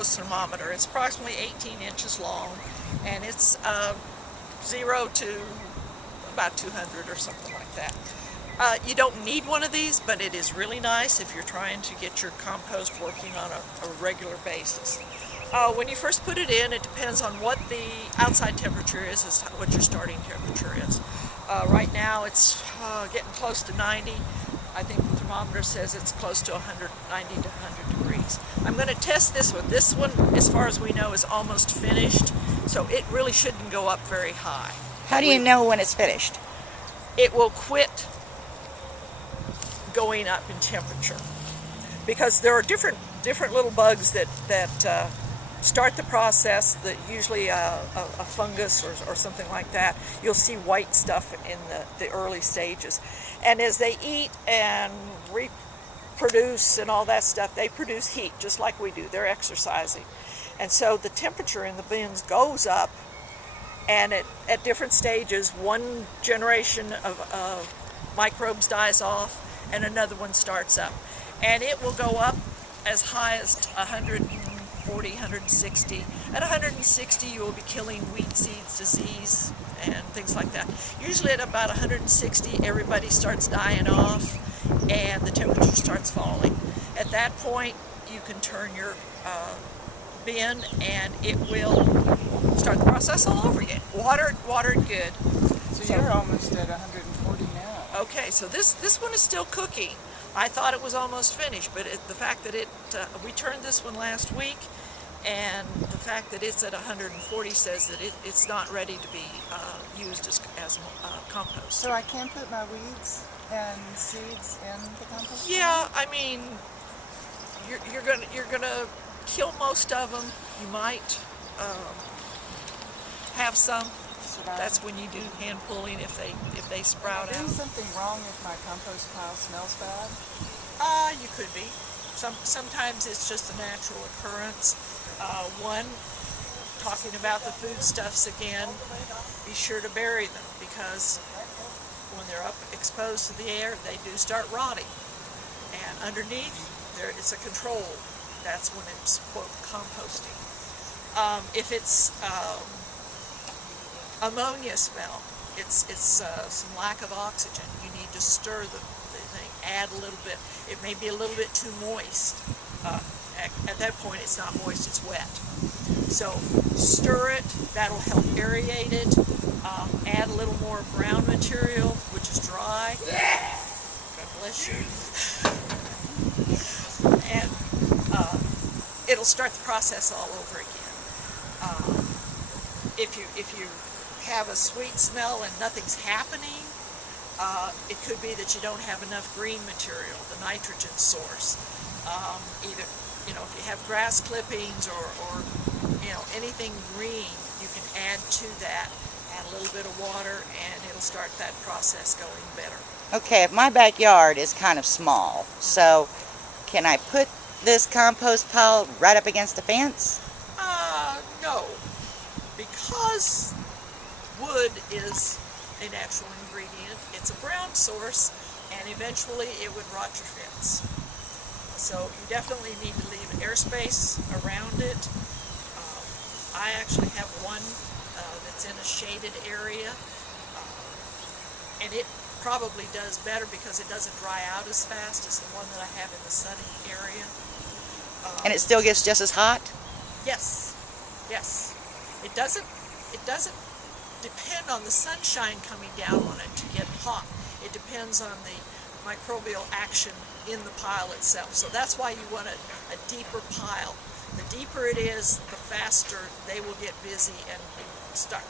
compost thermometer. It's approximately 18 inches long, and it's 0 to about 200 or something like that. You don't need one of these, but it is really nice if you're trying to get your compost working on a regular basis. When you first put it in, it depends on what the outside temperature is what your starting temperature is. Right now it's getting close to 90. I think the thermometer says it's close to 190 to 100 degrees. I'm going to test this one. This one, as far as we know, is almost finished, so it really shouldn't go up very high. How do you know when it's finished? It will quit going up in temperature because there are different little bugs that start the process. That usually a fungus or something like that. You'll see white stuff in the early stages, and as they eat and reproduce and all that stuff, they produce heat just like we do. They're exercising, and so the temperature in the bins goes up, and at different stages one generation of microbes dies off and another one starts up, and it will go up as high as 140, 160. At 160 you will be killing weed seeds, disease, and things like that. Usually at about 160 everybody starts dying off and the temperature starts falling. At that point you can turn your bin and it will start the process all over again. Watered good. So you're almost at 140 now. Okay, so this one is still cooking. I thought it was almost finished, but the fact that we turned this one last week, and the fact that it's at 140 says that it's not ready to be used as compost. So I can put my weeds and seeds in the compost? Yeah, I mean, you're gonna kill most of them. You might have some. That's when you do hand pulling if they sprout out. Is something wrong if my compost pile smells bad? You could be. Sometimes it's just a natural occurrence. One, talking about the foodstuffs again, be sure to bury them because when they're up exposed to the air, they do start rotting. And underneath, there is a control. That's when it's, quote, composting. If it's ammonia smell, it's some lack of oxygen. You need to stir the thing, add a little bit. It may be a little bit too moist. At that point it's not moist, it's wet. So stir it, that'll help aerate it. Add a little more brown material, which is dry. God bless you. And it'll start the process all over again. If you have a sweet smell and nothing's happening, it could be that you don't have enough green material, the nitrogen source. Either, if you have grass clippings or anything green, you can add to that, add a little bit of water, and it'll start that process going better. Okay, if my backyard is kind of small, so can I put this compost pile right up against the fence? No, because wood is a natural ingredient. It's a brown source, and eventually it would rot your fence. So you definitely need to leave airspace around it. I actually have one that's in a shaded area, and it probably does better because it doesn't dry out as fast as the one that I have in the sunny area. And it still gets just as hot? Yes, yes. It doesn't depend on the sunshine coming down on it to get hot. It depends on the microbial action in the pile itself. So that's why you want a deeper pile. The deeper it is, the faster they will get busy and start.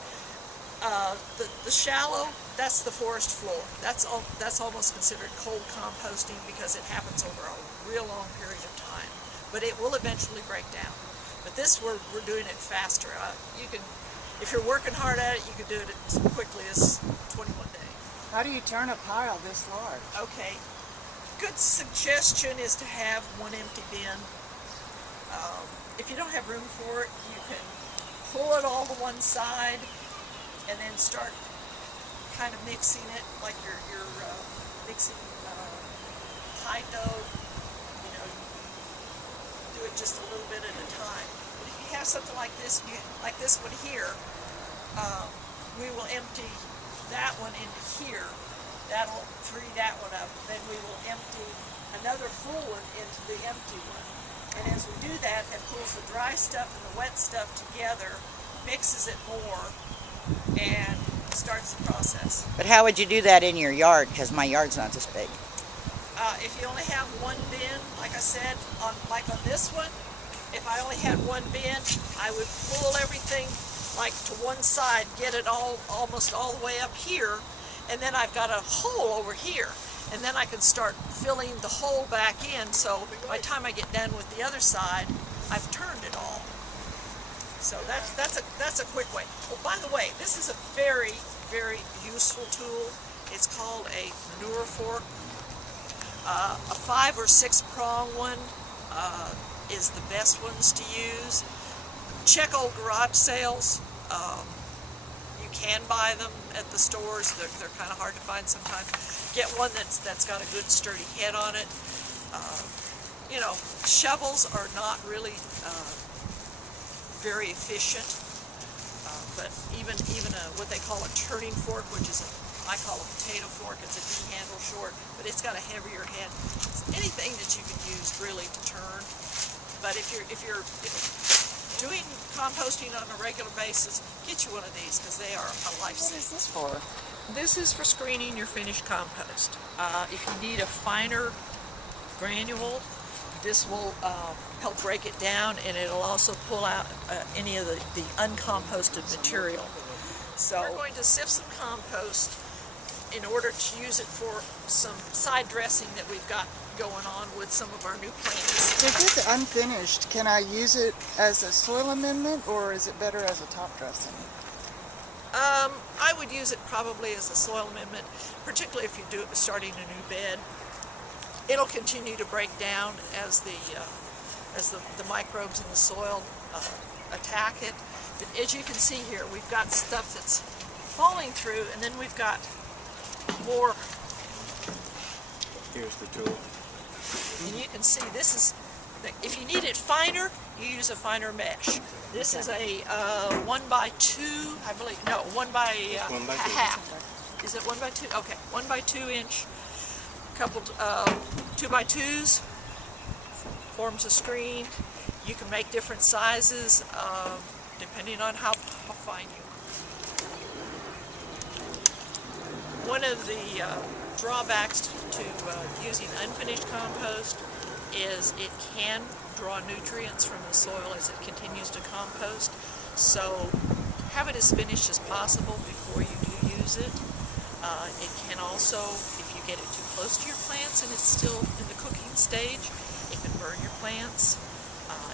The shallow, that's the forest floor. That's almost considered cold composting because it happens over a real long period of time. But it will eventually break down. But this, we're doing it faster. You can, if you're working hard at it, you can do it as quickly as 21 days. How do you turn a pile this large? Okay, good suggestion is to have one empty bin. If you don't have room for it, you can pull it all to one side and then start kind of mixing it like you're mixing pie dough. Do it just a little bit at a time. If you have something like this, like this one here, we will empty that one into here. That'll free that one up. Then we will empty another full one into the empty one. And as we do that, that pulls the dry stuff and the wet stuff together, mixes it more, and starts the process. But how would you do that in your yard? Because my yard's not this big. If you only have one bin, like I said, like on this one, if I only had one bin, I would pull everything like to one side, get it almost all the way up here, and then I've got a hole over here. And then I can start filling the hole back in, so by the time I get done with the other side, I've turned it all. So that's a quick way. Oh, by the way, this is a very, very useful tool. It's called a manure fork. A 5 or 6 prong one is the best ones to use. Check old garage sales. You can buy them at the stores. They're kind of hard to find sometimes. Get one that's got a good sturdy head on it. You know, shovels are not really very efficient, but even what they call a turning fork, which is I call a potato fork. It's a D-handle short, but it's got a heavier head. Anything that you can use really to turn. But if you're doing composting on a regular basis, get you one of these because they are a lifesaver. What is this for? This is for screening your finished compost. If you need a finer granule, this will help break it down, and it'll also pull out any of the uncomposted material. So we're going to sift some compost in order to use it for some side dressing that we've got going on with some of our new plants. If it's unfinished, can I use it as a soil amendment, or is it better as a top dressing? I would use it probably as a soil amendment, particularly if you're starting a new bed. It'll continue to break down as the microbes in the soil attack it. But as you can see here, we've got stuff that's falling through, and then we've got more. Here's the tool. And you can see this is, if you need it finer, you use a finer mesh. This is a 1x2, I believe, no, 1 by 1 by 2. half. Is it 1 by 2? Okay, 1 by 2 inch, couple 2 by 2s, forms a screen. You can make different sizes depending on how fine you want. One of the drawbacks to using unfinished compost is it can draw nutrients from the soil as it continues to compost. So have it as finished as possible before you do use it. It can also, if you get it too close to your plants and it's still in the cooking stage, it can burn your plants.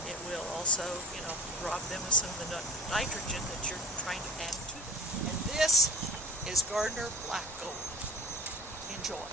It will also, rob them of some of the nitrogen that you're trying to add to them. And this is Gardener Black Gold. Enjoy.